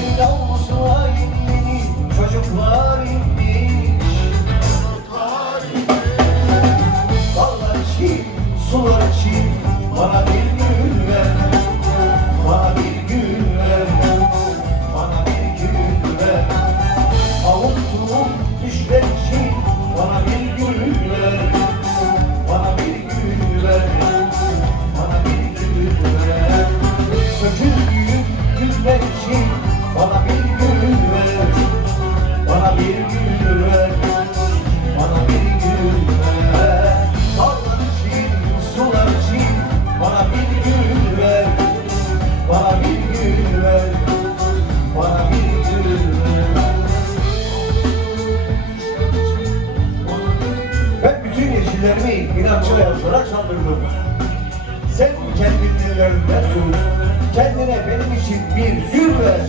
Mevlamıza inmiş, çocuklar inmiş. Dağlar için, sular için bana bir gül ver. Bana bir gül ver. Bana bir gül ver. Avuttuğum düşler için bana bir gül ver. Bana bir gül ver. Bana bir gül ver. Söküldüğüm güller için bana bir gül ver. Bana bir gül ver. Bana bir gül ver. Dağlar için, sular için bana bir gül ver. Bana bir gül ver. Bana bir gül ver. Ben bütün yeşillerimi inatçı ayazlara kaldırdım. Sen kendi dillerinden tut. Kendine benim için bir gül ver.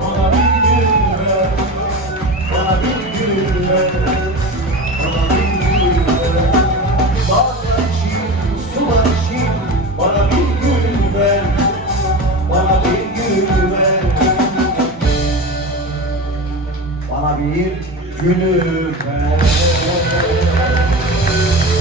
Bana bir gül ver. Bana bir gül ver. Bana bir gül ver. Dağlar için, sular için bana bir gül ver. Bana bir gül ver. Bana bir gül ver.